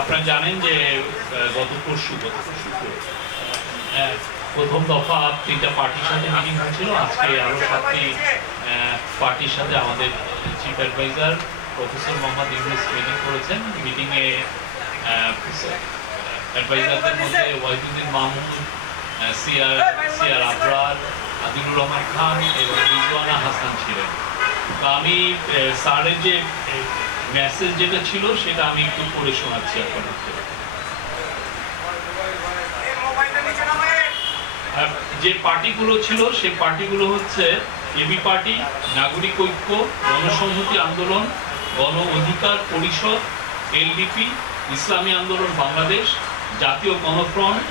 আপনারা জানেন যে গত পরশু গত পরশু প্রথম দফা তিনটা পার্টির সাথে মিটিং হয়েছিল। আজকে আরও সাতটি পার্টির সাথে আমাদের chief adviser professor Mohammad Yunus meeting করেছেন। মিটিংয়ে অ্যাডভাইজারদের মধ্যে ওয়াহিদুদ্দিন মাহমুদ সিআর সিআর আবরার, আদিলুর রহমান খান এবং রিজওয়ানা হাসান ছিলেন। আমি স্যারের যে মেসেজ যেটা ছিল, সেটা আমি একটু পড়ে শোনাচ্ছি আপনাদেরকে। যে পার্টিগুলো ছিল, সেই পার্টিগুলো হচ্ছে এবি পার্টি, নাগরিক ঐক্য, গণসংহতি আন্দোলন, গণ অধিকার পরিষদ, এলডিপি, ইসলামী আন্দোলন বাংলাদেশ, জাতীয় গণফ্রন্ট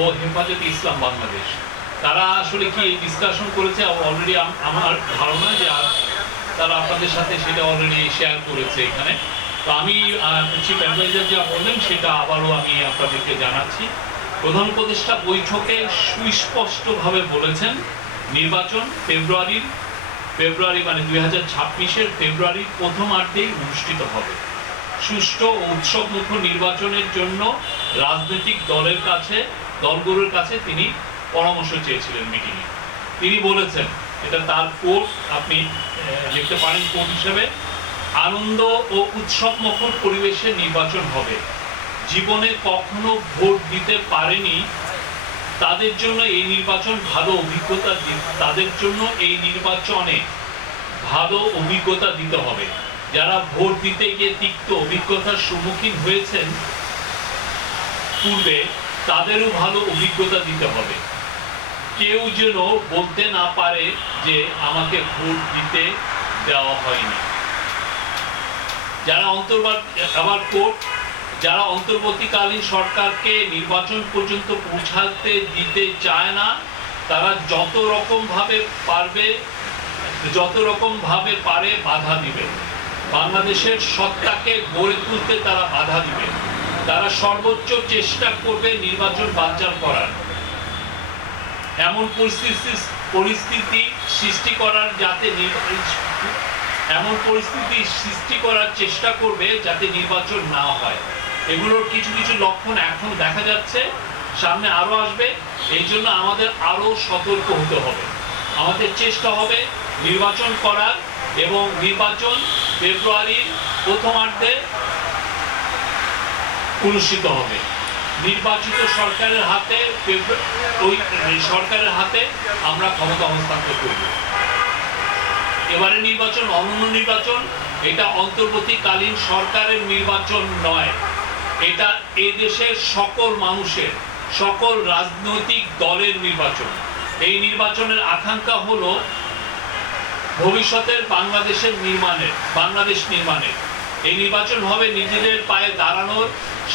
ও হেফাজতে ইসলাম বাংলাদেশ। তারা আসলে কি ডিসকাশন করেছে? অলরেডি আমার ধারণা যে তারা আপনাদের সাথে সেটা অলরেডি শেয়ার করেছে এখানে। তো আমি চিফ অ্যাডভাইজার যা বললেন, সেটা আবারও আমি আপনাদেরকে জানাচ্ছি। প্রধান উপদেষ্টা বৈঠকে সুস্পষ্টভাবে বলেছেন, নির্বাচন ফেব্রুয়ারির, ফেব্রুয়ারি মানে দুই হাজার ছাব্বিশের ফেব্রুয়ারির প্রথমার্ধেই অনুষ্ঠিত হবে। সুষ্ঠু ও উৎসবমুখ নির্বাচনের জন্য রাজনৈতিক দলের কাছে, দলগুলোর কাছে তিনি পরামর্শ চেয়েছিলেন মিটিংয়ে তিনি বলেছেন এটা তার কোর্ট আপনি লিখতে পারেন কোর্ট হিসেবে। আনন্দ ও উৎসবমুখর পরিবেশে নির্বাচন হবে। জীবনে কখনো ভোট দিতে পারেনি। তাদের জন্য এই নির্বাচন ভালো অভিজ্ঞতা তাদের জন্য এই নির্বাচনে ভালো অভিজ্ঞতা দিতে হবে। যারা ভোট দিতে গিয়ে তিক্ত অভিজ্ঞতার সম্মুখীন হয়েছেন, পূর্বে তাদেরও ভালো অভিজ্ঞতা দিতে হবে। কেউ যেন বলতে না পারে যে আমাকে ভোট দিতে দেওয়া হয়নি। যারা অন্তর্বাদ আবার কোর্ট, যারা অন্তর্বর্তীকালীন সরকারকে নির্বাচন পর্যন্ত পৌঁছাতে দিতে চায় না, তারা যত রকম ভাবে পারবে, যত রকম ভাবে পারে বাধা দিবে। বাংলাদেশের সত্তাকে গড়ে তুলতে তারা বাধা দিবে। তারা সর্বোচ্চ চেষ্টা করবে নির্বাচন বানচাল করার। এমন পরিস্থিতি পরিস্থিতি সৃষ্টি করার যাতে এমন পরিস্থিতি সৃষ্টি করার চেষ্টা করবে যাতে নির্বাচন না হয়। এগুলোর কিছু কিছু লক্ষণ এখন দেখা যাচ্ছে, সামনে আরও আসবে। এই জন্য আমাদের আরও সতর্ক হতে হবে। আমাদের চেষ্টা হবে নির্বাচন করার এবং নির্বাচন ফেব্রুয়ারির প্রথমার্ধে অনুষ্ঠিত হবে। নির্বাচিত সরকারের হাতে ওই সরকারের হাতে আমরা ক্ষমতা হস্তান্তর করব এবারে নির্বাচন অনন্য নির্বাচন, এটা অন্তর্বর্তীকালীন সরকারের নির্বাচন নয়। এটা এই দেশের সকল মানুষের, সকল রাজনৈতিক দলের নির্বাচন। এই নির্বাচনের আকাঙ্ক্ষা হলো ভবিষ্যতের বাংলাদেশের নির্মাণের, বাংলাদেশ নির্মাণের। এই নির্বাচন হবে নিজেদের পায়ে দাঁড়ানোর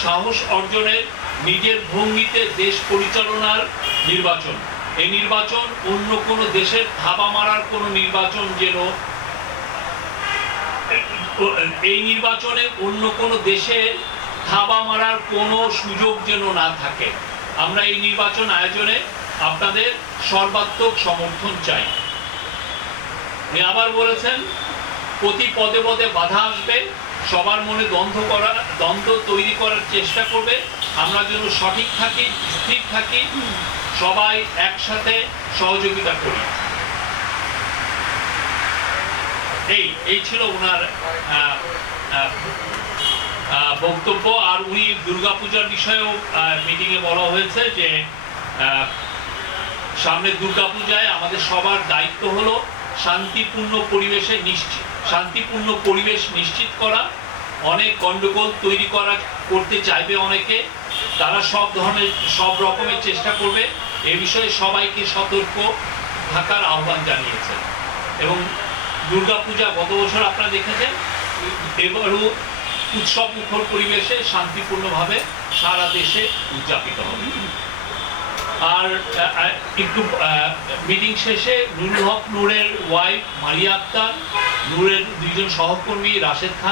সাহস অর্জনের নিজের ভঙ্গিতে দেশ পরিচালনার নির্বাচন। এই নির্বাচন অন্য কোনো দেশের থাবা মারার কোনো নির্বাচন যেন এই নির্বাচনে অন্য কোনো দেশের থাবা মারার কোনো সুযোগ যেন না থাকে। আমরা এই নির্বাচন আয়োজনে আপনাদের সর্বাত্মক সমর্থন চাই। আবার বলেছেন, প্রতি পদে পদে বাধা আসবে সবার মনে দ্বন্দ্ব করা, দ্বন্দ্ব তৈরি করার চেষ্টা করবে। আমরা যেন সঠিক থাকি, স্থির থাকি, সবাই একসাথে সহযোগিতা করি। এই এই ছিল ওনার বক্তব্য। আর উনি দুর্গাপূজার বিষয়েও মিটিংয়ে বলা হয়েছে যে সামনে দুর্গাপূজায় আমাদের সবার দায়িত্ব হলো শান্তিপূর্ণ পরিবেশে নিশ্চিত। শান্তিপূর্ণ পরিবেশ নিশ্চিত করা, অনেক গন্ডগোল তৈরি করা করতে চাইবে অনেকে। তারা সব ধরনের, সব রকমের চেষ্টা করবে। এ বিষয়ে সবাইকে সতর্ক থাকার আহ্বান জানিয়েছেন এবং দুর্গাপূজা গত বছর আপনারা দেখেছেন এবারও উৎসব মুখর পরিবেশে শান্তিপূর্ণভাবে সারা দেশে উদযাপিত হবে। আর একটু মিটিং শেষে নুরুল হক, নুরের ওয়াইফ মারিয়া আক্তার, নুরের দুইজন সহকর্মী রাশেদ খান